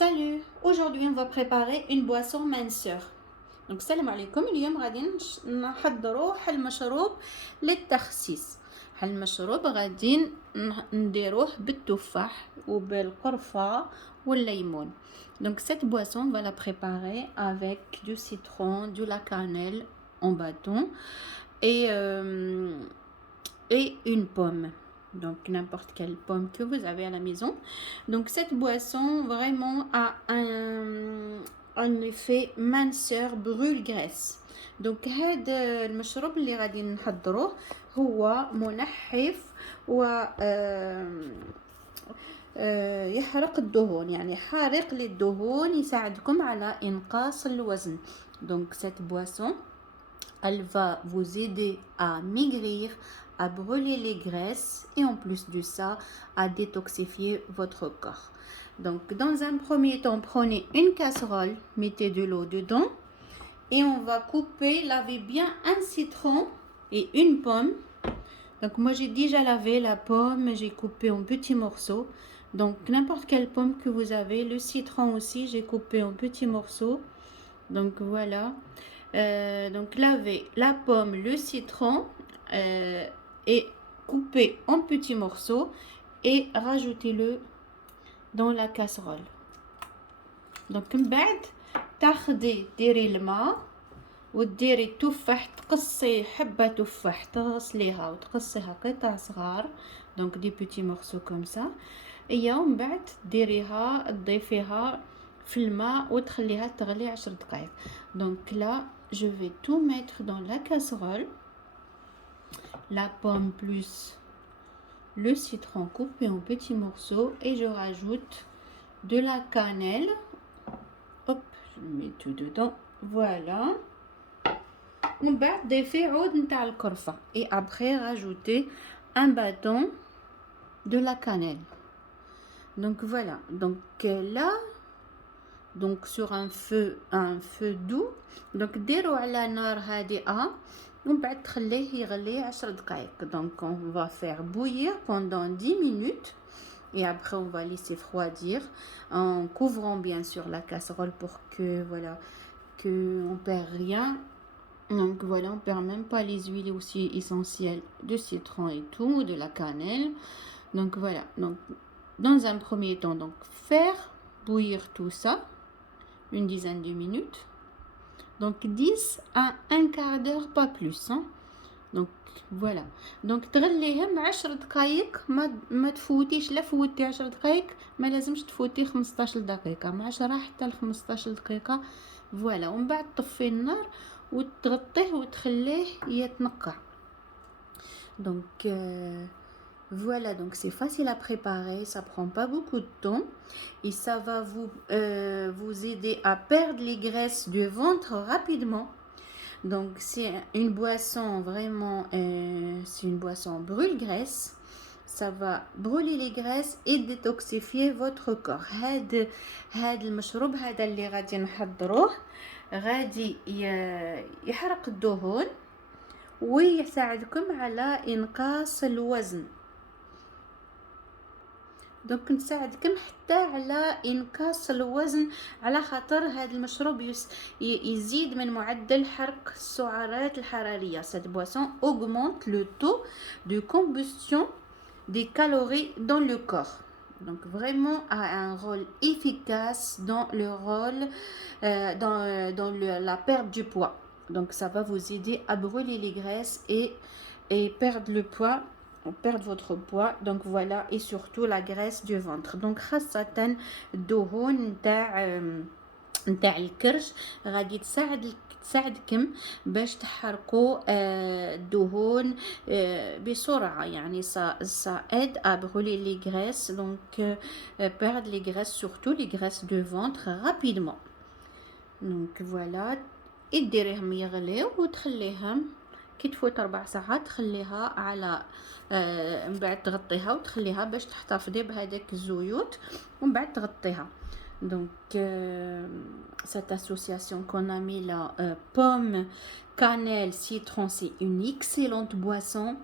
Salut, aujourd'hui on va préparer une boisson minceur. Donc السلام عليكم. اليوم غادي نحضروا حل مشروب للتخسيس. حل مشروب غادي نديروه بالتفاح وبالقرفة والليمون. Donc cette boisson on va la préparer avec du citron, de la cannelle en bâton et une pomme. Donc n'importe quelle pomme que vous avez à la maison. Donc cette boisson vraiment a un effet minceur brûle-graisse. Donc هذا المشروب اللي غادي نحضروه هو منحف و يحرق الدهون، يعني حارق للدهون، يساعدكم على إنقاص الوزن. Donc cette boisson elle va vous aider à maigrir, à brûler les graisses et en plus de ça, à détoxifier votre corps. Donc, dans un premier temps, prenez une casserole, mettez de l'eau dedans et on va couper, laver bien un citron et une pomme. Donc, moi j'ai déjà lavé la pomme, j'ai coupé en petits morceaux. Donc, n'importe quelle pomme que vous avez, le citron aussi, j'ai coupé en petits morceaux. Donc, voilà. Donc lavez la pomme, le citron et coupez en petits morceaux et rajoutez-le dans la casserole. Donc من بعد تاخدي ديري الماء وديري التفاح، تقصي حبة تفاح تغسليها وتقصيها قطع صغار، donc des petits morceaux comme ça. ومن بعد ديريها تضيفيها في الماء وتخليها تغلي 10 دقائق. Donc là je vais tout mettre dans la casserole, la pomme plus le citron coupé en petits morceaux et je rajoute de la cannelle. Hop, je mets tout dedans, voilà. ومن بعد ضيفي عود نتاع القرفة et après rajouter un bâton de la cannelle. Donc voilà, donc là donc sur un feu doux. donc ديروا على نار هادئة ومن بعد تخليه يغلي 10 دقائق. donc on va faire bouillir pendant 10 minutes et après on va laisser refroidir en couvrant bien sûr la casserole pour que voilà que on perd rien. Donc voilà, on perd même pas les huiles aussi essentielles de citron et tout, de la cannelle. Donc voilà, donc dans un premier temps, donc faire bouillir tout ça une dizaine de minutes, donc 10 à un quart d'heure, pas plus, hein. donc voilà, donc تغليهم 10 دقائق. ما تفوتيش، لا فوتي 10 دقائق ما لازمش تفوتي 15 دقيقة، من 10 حتى ل 15 دقيقة. فوالا، ومن بعد طفي النار وتغطيه وتخليه يتنقع. donc voilà, donc c'est facile à préparer, ça prend pas beaucoup de temps et ça va vous aider à perdre les graisses du ventre rapidement. Donc c'est une boisson vraiment, c'est une boisson brûle-graisse. Ça va brûler les graisses et détoxifier votre corps. هاد المشروب هذا اللي غادي نحضروه غادي يحرق الدهون ويساعدكم على إنقاص الوزن. دونك نساعدكم حتى على إنقاص الوزن، على خاطر هذا المشروب يزيد من معدل حرق السعرات الحرارية. Cette boisson augmente le taux de combustion des calories dans le corps. Donc vraiment a un rôle efficace dans le rôle la perte du poids. Donc ça va vous aider à brûler les graisses et perdre le poids, perdre votre poids. Donc voilà, et surtout la graisse du ventre. Donc خاصة الدهون نتاع الكرش غادي تساعدكم باش تحرقوا الدهون بسرعة. يعني ça aide à brûler les graisses, donc perdre les graisses, surtout les graisses de ventre rapidement. donc voilà، ديريهم يغليو وتخليهم كي تفوت 4 ساعات تخليها على من بعد تغطيها وتخليها باش تحتفظي بهذاك الزيوت ومن بعد تغطيها. Donc, cette association qu'on a mis là, pomme, cannelle, citron, c'est une excellente boisson.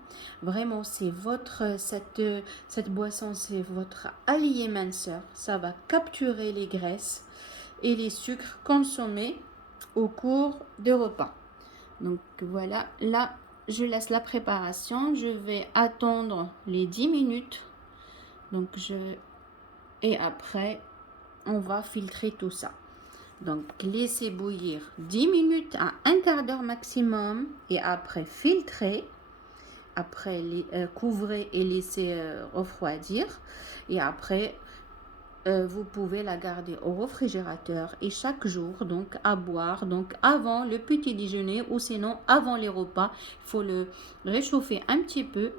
Vraiment, cette boisson, c'est votre allié minceur. Ça va capturer les graisses et les sucres consommés au cours des repas. Donc voilà, là, je laisse la préparation. Je vais attendre les 10 minutes. Donc, et après, on va filtrer tout ça. Donc, laissez bouillir 10 minutes à un quart d'heure maximum et après filtrer. Après, couvrez et laissez refroidir. Et après, vous pouvez la garder au réfrigérateur et chaque jour, donc à boire, donc avant le petit déjeuner ou sinon avant les repas. Il faut le réchauffer un petit peu.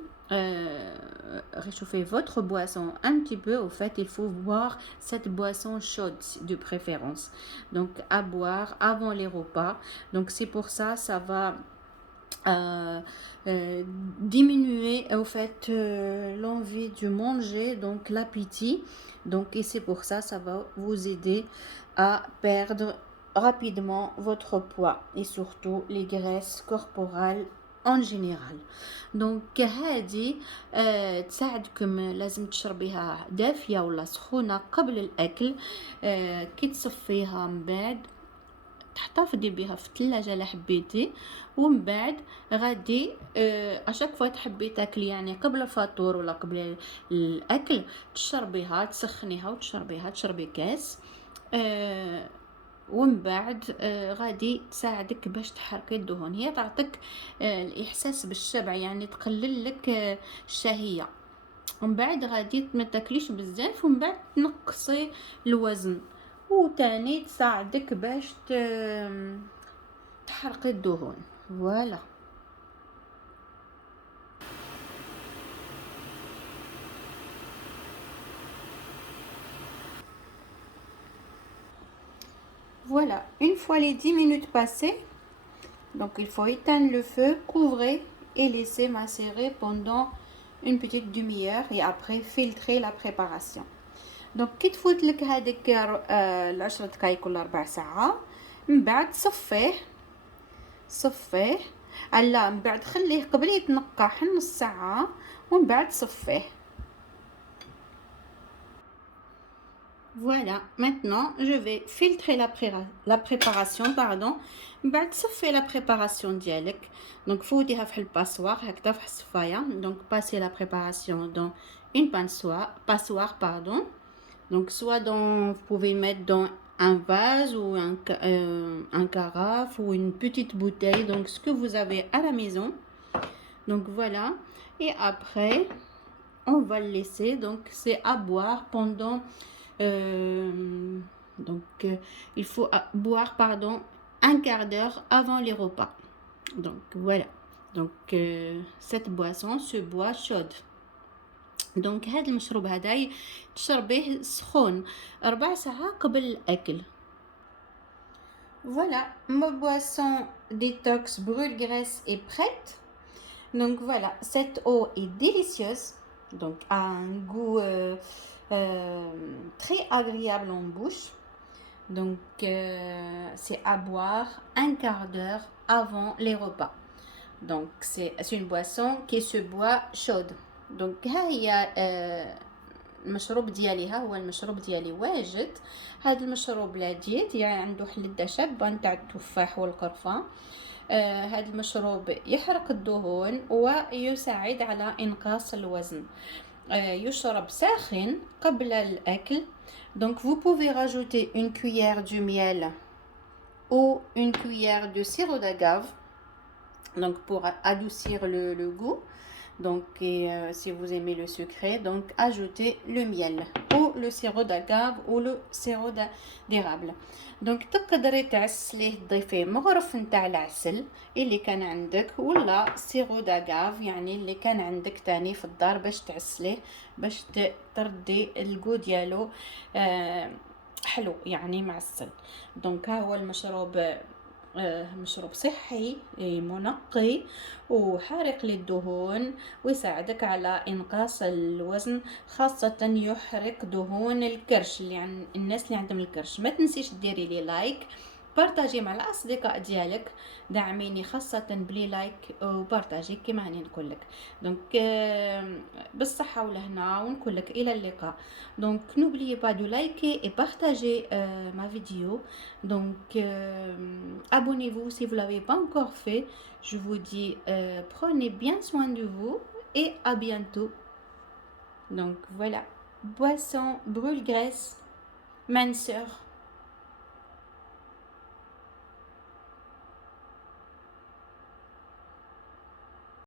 Réchauffer votre boisson un petit peu. Au fait, il faut boire cette boisson chaude de préférence. Donc, à boire avant les repas. Donc, c'est pour ça, ça va diminuer au fait l'envie de manger, donc l'appétit. Donc, et c'est pour ça, ça va vous aider à perdre rapidement votre poids et surtout les graisses corporelles en général. دونك هذه تساعدكم. لازم تشربيها دافيه ولا سخونه قبل الاكل. كي تصفيها من بعد تحتفظي بها في الثلاجه لا حبيتي، ومن بعد غادي اشاك فوا تحبي تاكلي يعني قبل الفطور ولا قبل الاكل تشربيها، تسخنيها وتشربيها، تشربي كاس. ومن بعد غادي تساعدك باش تحرقي الدهون. هي تعطيك الاحساس بالشبع، يعني تقلل لك الشهيه. ومن بعد غادي ما تاكليش بزاف ومن بعد تنقصي الوزن، وتاني تساعدك باش تحرقي الدهون. فوالا. Voilà, une fois les 10 minutes passées, donc il faut éteindre le feu, couvrez et laisser macérer pendant une petite demi-heure et après filtrer la préparation. Donc كي تفوت لك هذيك 10 دقائق ولا ربع ساعة، من بعد صفيه لا من بعد خليه قبل يتنقح نص ساعة ومن بعد صفيه. Voilà, maintenant je vais filtrer la préparation, pardon. بعد صفي la préparation ديالك. Donc فوتيها في الباسوار هكذا في الصفاية. Donc passez la préparation dans une passoire, pardon. Donc soit vous pouvez mettre dans un vase ou un carafe ou une petite bouteille, donc ce que vous avez à la maison. Donc voilà, et après on va le laisser, donc c'est à boire pendant il faut boire pardon un quart d'heure avant les repas. Donc voilà, donc cette boisson se boit chaude. دونك هذا المشروب هذا تشربيه سخون 4 ساعات قبل الاكل. Voilà, ma boisson détox brûle graisse est prête. Donc voilà, cette eau est délicieuse, donc a un goût très agréable en bouche. Donc c'est à boire un quart d'heure avant les repas. Donc c'est une boisson qui se boit chaude. دونك ها هي المشروب ديالي. ها هو المشروب ديالي واجد. هذا المشروب لذيذ، يعني عنده حلة شابة نتاع التفاح والقرفة. هذا المشروب يحرق الدهون ويساعد على إنقاص الوزن. يشرب ساخن قبل الأكل. Donc vous pouvez rajouter une cuillère de miel ou une cuillère de sirop d'agave, donc pour adoucir le goût. Donc si vous aimez le sucré, donc ajoutez le miel ou le sirop d'agave ou le sirop d'érable. Donc تقدري تعسليه تضيفيه مغرف نتاع العسل اللي كان عندك ولا سيرو داغاف يعني اللي كان عندك تاني في الدار باش تعسليه باش تردي الجو ديالو حلو يعني معسل. دونك ها هو المشروب مشروب صحي منقي وحارق للدهون، ويساعدك على إنقاص الوزن، خاصة يحرق دهون الكرش يعني الناس اللي عندهم الكرش. ما تنسيش ديري لي لايك، بارطاجي مع الاصدقاء ديالك، دعميني خاصة بلي لايك وبارطاجي كيما راني نقولك. دونك بالصحة والهنا، ونقولك الى اللقاء. دونك n'oubliez pas de liker et partager ma vidéo. Donc abonnez-vous si vous l'avez pas encore fait. Je vous dis prenez bien soin de vous et à bientôt. Donc voilà, boisson brûle-graisse, minceur.